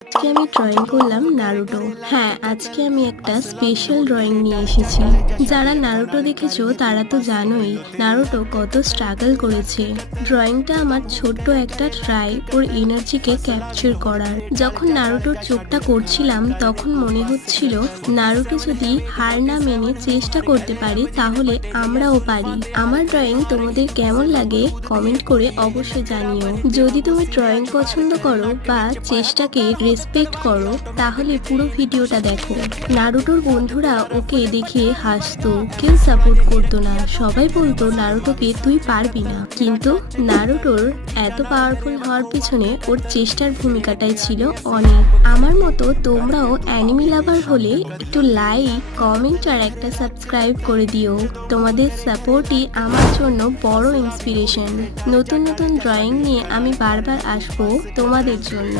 আজকে আমি ড্রয়িং করলাম নারুটো। হ্যাঁ, আজকে আমি একটা স্পেশাল ড্রয়িং নিয়ে এসেছি। যারা নারুটো দেখেছো তারা তো জানোই নারুটো কত স্ট্রাগল করেছে। ড্রয়িংটা আমার ছোট্ট একটা ট্রাই ওর এনার্জিকে ক্যাপচার করার। যখন নারুটোর চোখটা করছিলাম তখন মনে হচ্ছিল নারুটো যদি হার না মেনে চেষ্টা করতে পারে তাহলে আমরাও পারি। আমার ড্রয়িং তোমাদের কেমন লাগে কমেন্ট করে অবশ্যই জানিও। যদি তুমি ড্রয়িং পছন্দ করো বা চেষ্টাকে রেসপেক্ট করো তাহলে পুরো ভিডিওটা দেখো। নারুটোর বন্ধুরা ওকে দেখে হাসতো, কেউ সাপোর্ট করতো না, সবাই বলতো নারুটোকে তুই পারবি না। কিন্তু নারুটোর এত পাওয়ারফুল হওয়ার পিছনে ওর চেষ্টার ভূমিকাটাই ছিল অনেক। আমার মতো তোমরাও অ্যানিমি লাভার হলে একটু লাইক, কমেন্ট আর একটা সাবস্ক্রাইব করে দিও। তোমাদের সাপোর্টই আমার জন্য বড় ইন্সপিরেশন। নতুন নতুন ড্রয়িং নিয়ে আমি বারবার আসবো তোমাদের জন্য।